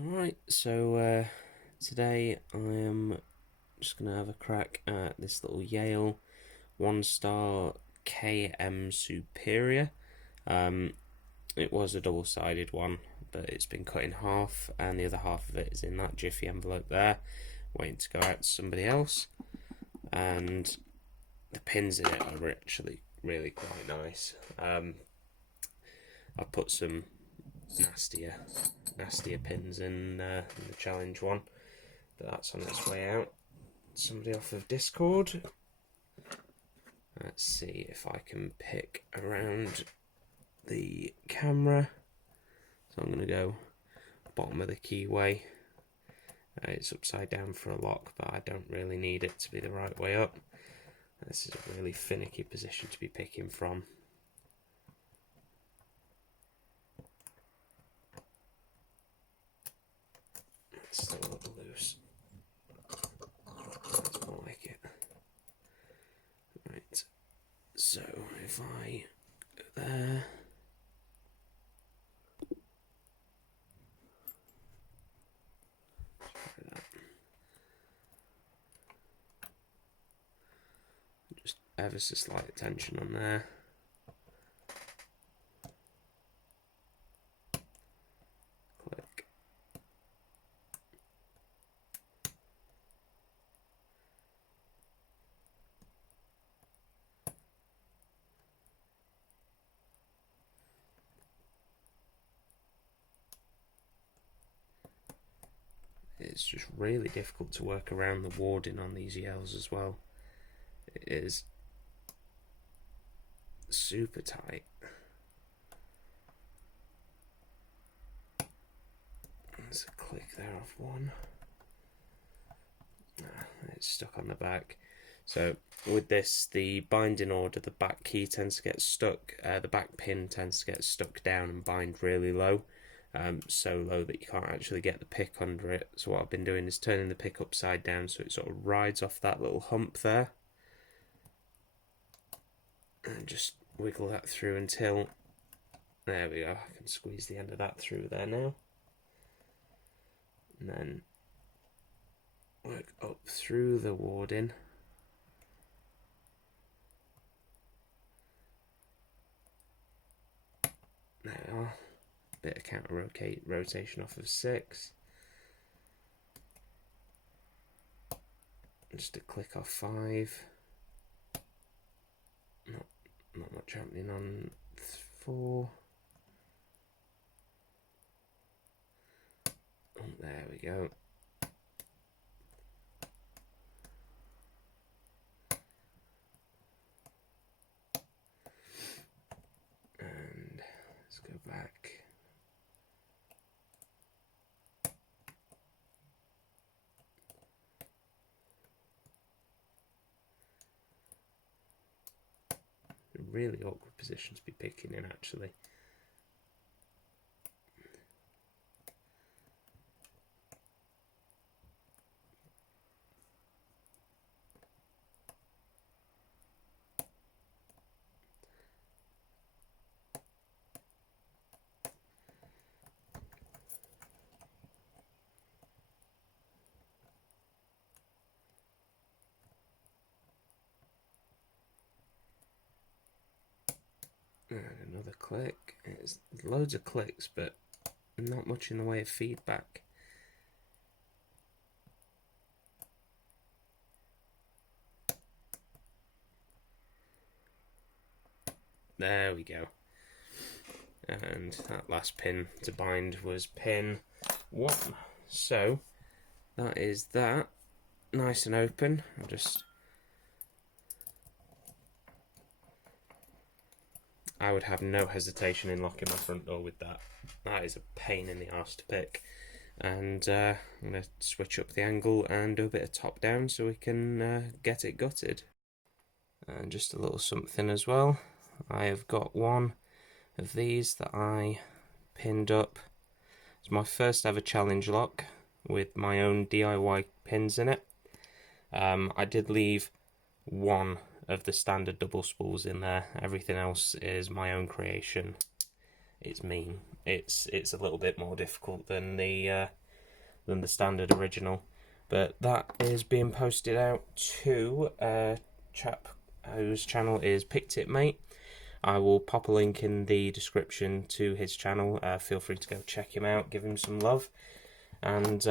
Alright, so today I am just going to have a crack at this little Yale 1-star KM Superior. It was a double-sided one, but it's been cut in half, and the other half of it is in that jiffy envelope there, waiting to go out to somebody else. And the pins in it are actually really quite nice. I've put some nastier pins in the challenge one, but that's on its way out. Somebody off of Discord. Let's see if I can pick around the camera. So I'm going to go bottom of the keyway. It's upside down for a lock, but I don't really need it to be the right way up. This is a really finicky position to be picking from. It's still a little loose. It's more like it. Right, so if I go there. Just ever so slight tension on there. Click. It's just really difficult to work around the warding on these Yales as well. It is super tight. There's a click there off one. It's stuck on the back. So with this, the binding order, the back key tends to get stuck, the back pin tends to get stuck down and bind really low. So low that you can't actually get the pick under it. So what I've been doing is turning the pick upside down so it sort of rides off that little hump there. And just wiggle that through until, there we go, I can squeeze the end of that through there now. And then work up through the warding. There we are. Bit of counter rotation off of 6. Just a click off 5. Not much happening on 4. Oh, there we go. And let's go back. A really awkward position to be picking in, actually. And another click. It's loads of clicks, but not much in the way of feedback. There we go. And that last pin to bind was pin 1. So that is that. Nice and open. I would have no hesitation in locking my front door with that. That is a pain in the arse to pick. And I'm going to switch up the angle and do a bit of top down so we can get it gutted. And just a little something as well. I have got one of these that I pinned up. It's my first ever challenge lock with my own DIY pins in it. I did leave one of the standard double spools in there. Everything else is my own creation. It's mean. It's a little bit more difficult than the than the standard original. But that is being posted out to a chap whose channel is PickedItMate. I will pop a link in the description to his channel. Feel free to go check him out, give him some love, and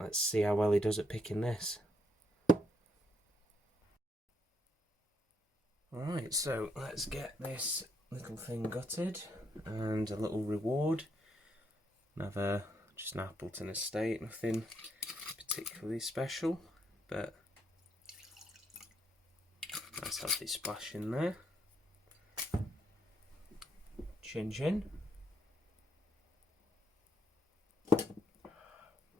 let's see how well he does at picking this. Alright, so let's get this little thing gutted, and a little reward. Another just an Appleton estate, nothing particularly special, but nice healthy splash in there. Chin chin.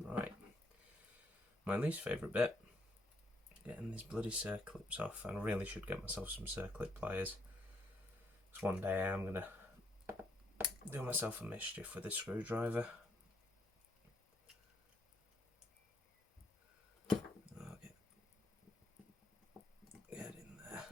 Right, my least favourite bit, getting these bloody circlips off, and I really should get myself some circlip pliers, because one day I'm going to do myself a mischief with a screwdriver. I'll get in there.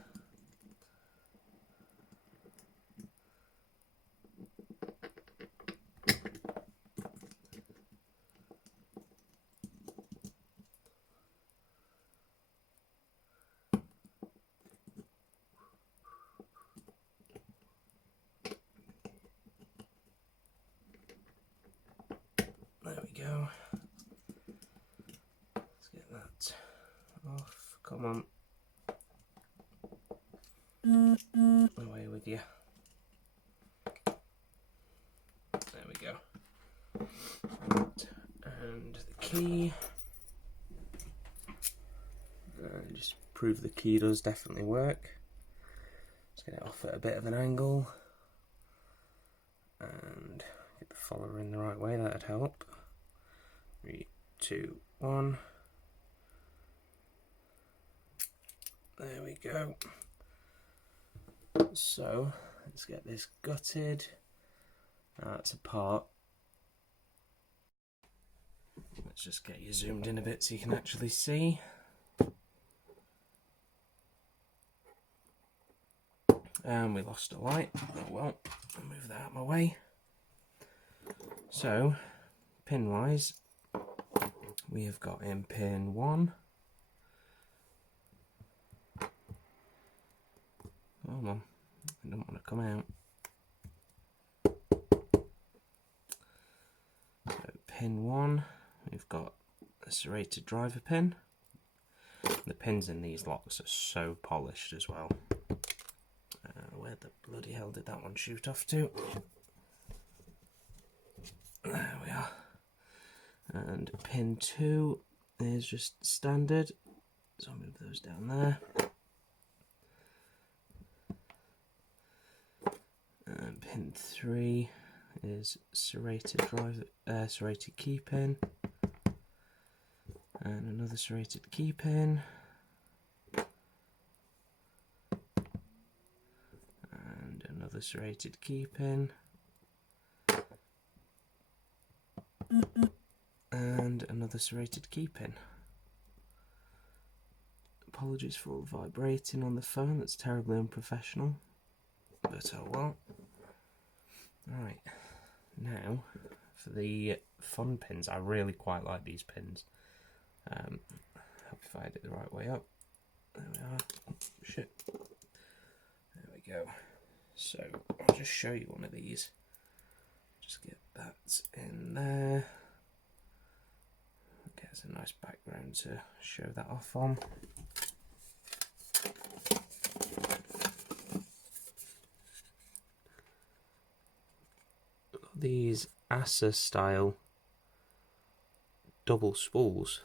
There we go. Let's get that off. Come on. Away with you. There we go. And the key. Just prove the key does definitely work. Let's get it off at a bit of an angle. And get the follower in the right way, that'd help. 3, 2, 1. There we go. So let's get this gutted. That's apart. Let's just get you zoomed in a bit so you can actually see. And we lost a light. Oh well, I'll move that out of my way. So, pin wise, we have got in pin 1. Come on, I don't want to come out. So, pin 1, we've got a serrated driver pin. The pins in these locks are so polished as well. Where the bloody hell did that one shoot off to? There we are. And pin 2 is just standard, so I'll move those down there. And pin 3 is serrated serrated key pin, and another serrated key pin. Another serrated key pin, and another serrated key pin. Apologies for vibrating on the phone, that's terribly unprofessional, but oh well. Right, now for the fun pins. I really quite like these pins. Hope if I had it the right way up. There we are. Oh, shit. There we go. So I'll just show you one of these. Just get that in there. Okay, it's a nice background to show that off on. These Asa style double spools,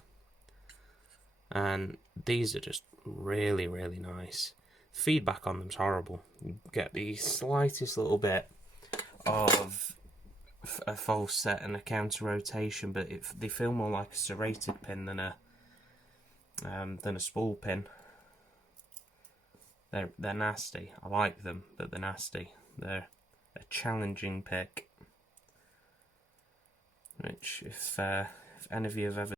and these are just really nice. Feedback on them's horrible. You get the slightest little bit of a false set and a counter rotation, but they feel more like a serrated pin than a spool pin. They're nasty. I like them, but they're nasty. They're a challenging pick. Which, if any of you have ever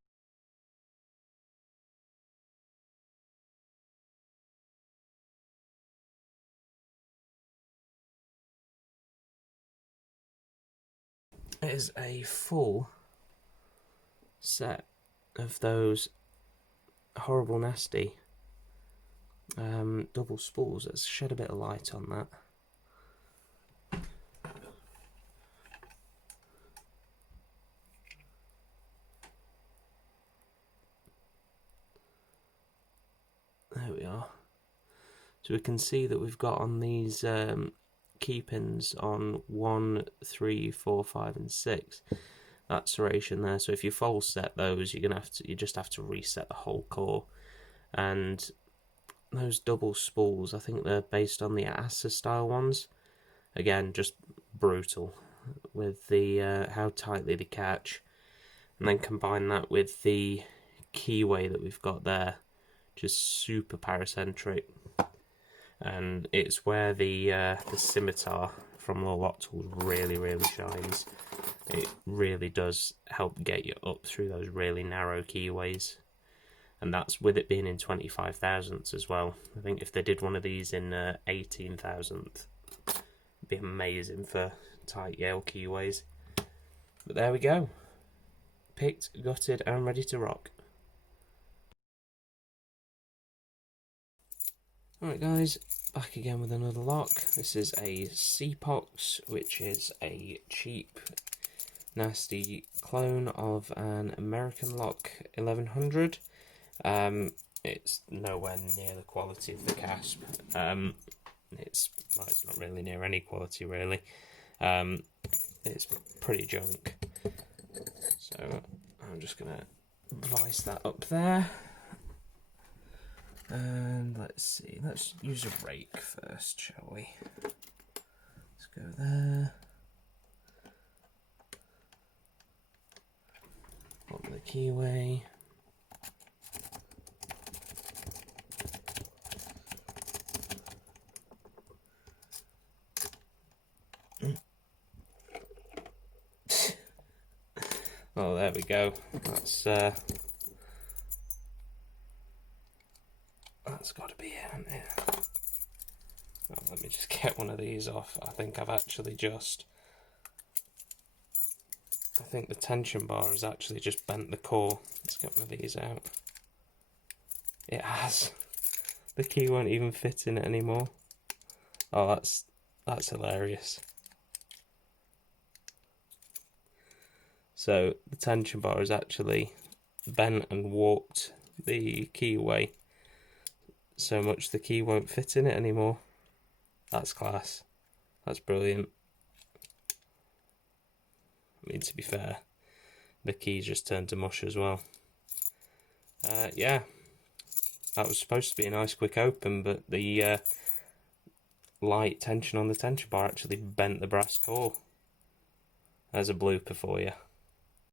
is a full set of those horrible, nasty double spools. Let's shed a bit of light on that. There we are. So we can see that we've got on these key pins on 1, 3, 4, 5, and 6. That serration there. So if you full set those, you just have to reset the whole core. And those double spools, I think they're based on the Asa style ones. Again, just brutal with the how tightly they catch, and then combine that with the keyway that we've got there, just super paracentric. And it's where the scimitar from the lock tools really shines. It really does help get you up through those really narrow keyways, and that's with it being in 25 thousandths as well. I think if they did one of these in 18 thousandth, it'd be amazing for tight Yale keyways. But there we go, picked, gutted, and ready to rock. Alright guys, back again with another lock. This is a CPOX, which is a cheap, nasty clone of an American Lock 1100. It's nowhere near the quality of the Casp. It's not really near any quality really. It's pretty junk. So I'm just gonna vise that up there. And let's see, let's use a rake first, shall we? Let's go there. Up the keyway. Oh, there we go. That's got to be it, hasn't it? Oh, let me just get one of these off. I think the tension bar has actually just bent the core. Let's get one of these out. It has. The key won't even fit in it anymore. Oh, that's hilarious. So the tension bar has actually bent and warped the keyway so much the key won't fit in it anymore. That's class. That's brilliant. I mean, to be fair, the key just turned to mush as well. Yeah, that was supposed to be a nice quick open, but the light tension on the tension bar actually bent the brass core. There's a blooper for you.